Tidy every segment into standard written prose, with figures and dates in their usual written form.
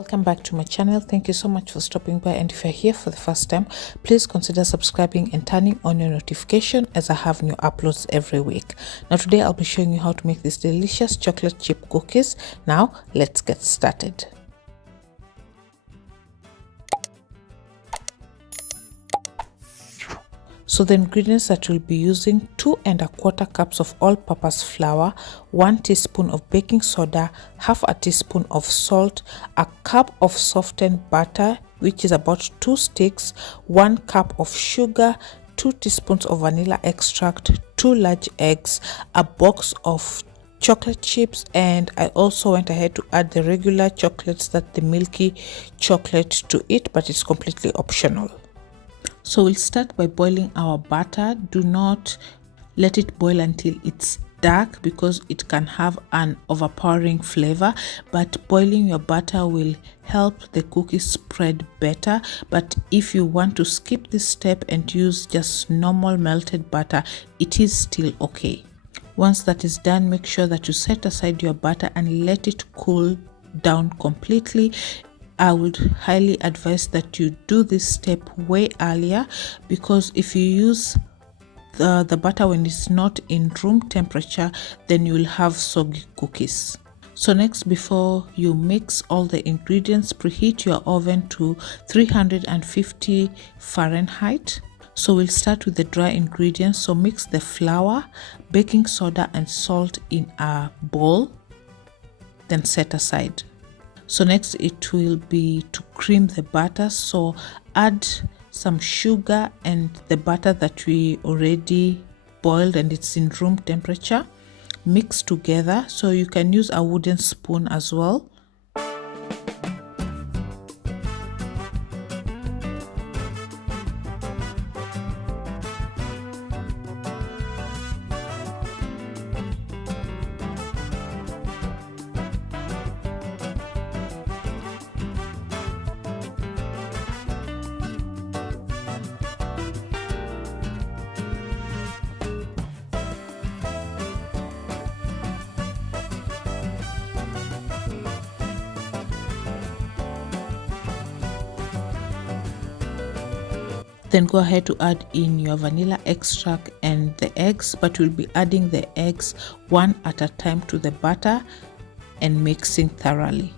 Welcome back to my channel. Thank you so much for stopping by, and if you're here for the first time, please consider subscribing and turning on your notification as I have new uploads every week. Now today I'll be showing you how to make these delicious chocolate chip cookies. Now let's get started. So the ingredients that we'll be using: 2 1/4 cups of all-purpose flour, 1 teaspoon of baking soda, half a teaspoon of salt, a cup of softened butter, which is about 2 sticks, 1 cup of sugar, 2 teaspoons of vanilla extract, 2 large eggs, a box of chocolate chips, and I also went ahead to add the regular chocolates, that the milky chocolate, to it, but it's completely optional. So we'll start by boiling our butter. Do not let it boil until it's dark because it can have an overpowering flavor, but boiling your butter will help the cookies spread better. But if you want to skip this step and use just normal melted butter, it is still okay. Once that is done, make sure that you set aside your butter and let it cool down completely. I would highly advise that you do this step way earlier, because if you use the butter when it's not in room temperature, then you will have soggy cookies. So next, before you mix all the ingredients, preheat your oven to 350 Fahrenheit. So we'll start with the dry ingredients. So mix the flour, baking soda and salt in a bowl, then set aside. So next it will be to cream the butter. So add some sugar and the butter that we already boiled and it's in room temperature. Mix together. So you can use a wooden spoon as well. Then go ahead to add in your vanilla extract and the eggs, but we'll be adding the eggs one at a time to the butter and mixing thoroughly.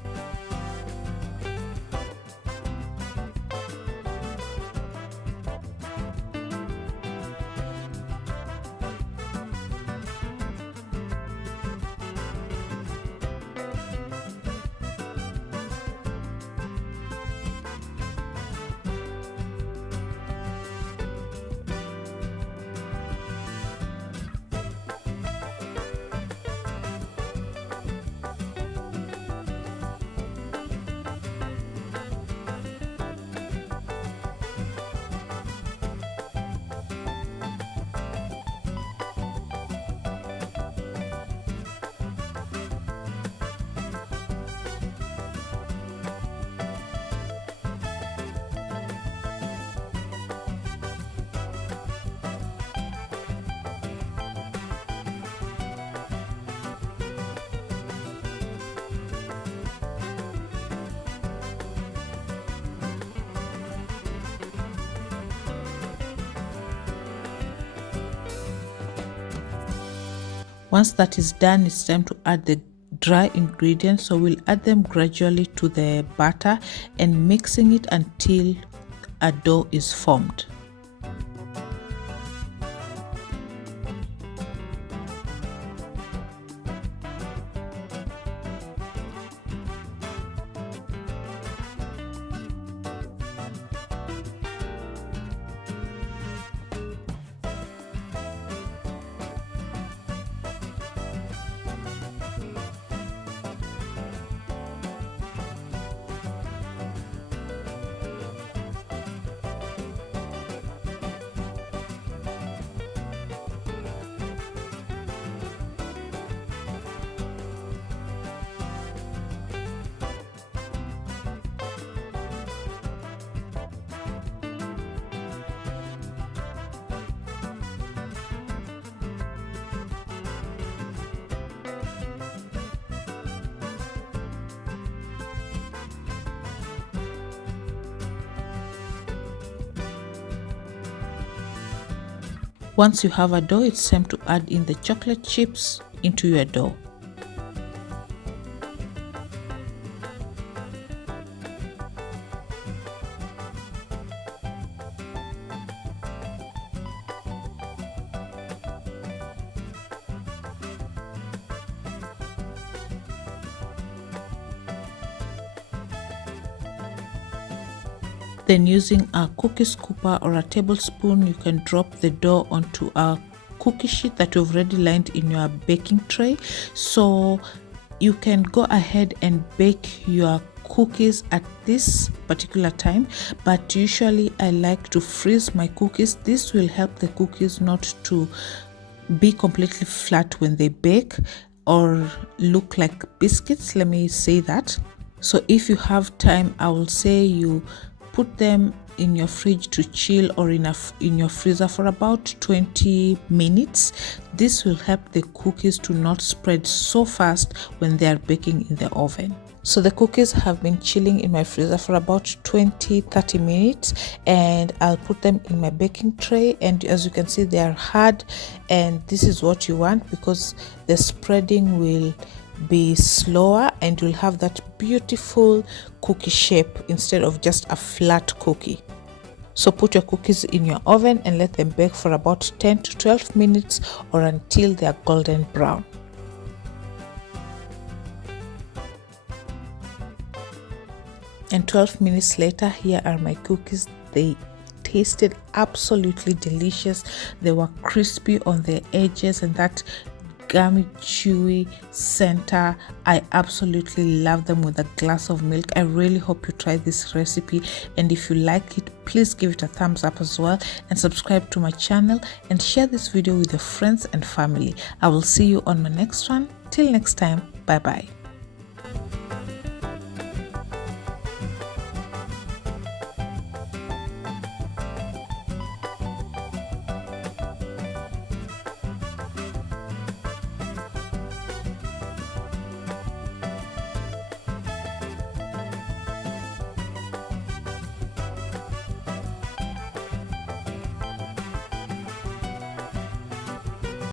Once that is done, it's time to add the dry ingredients. So we'll add them gradually to the batter and mixing it until a dough is formed. Once you have a dough, it's time to add in the chocolate chips into your dough. Then using a cookie scooper or a tablespoon, you can drop the dough onto a cookie sheet that you've already lined in your baking tray. So you can go ahead and bake your cookies at this particular time, but usually I like to freeze my cookies. This will help the cookies not to be completely flat when they bake or look like biscuits, let me say that. So if you have time, I will say you put them in your fridge to chill or in your freezer for about 20 minutes. This will help the cookies to not spread so fast when they are baking in the oven. So the cookies have been chilling in my freezer for about 20-30 minutes, and I'll put them in my baking tray. And as you can see, they are hard, and this is what you want because the spreading will be slower and you'll have that beautiful cookie shape instead of just a flat cookie. So put your cookies in your oven and let them bake for about 10 to 12 minutes or until they are golden brown. And 12 minutes later, here are my cookies. They tasted absolutely delicious. They were crispy on the edges and that gummy chewy center. I absolutely love them with a glass of milk. I really hope you try this recipe, and if you like it, please give it a thumbs up as well, and subscribe to my channel and share this video with your friends and family. I will see you on my next one. Till next time, bye bye.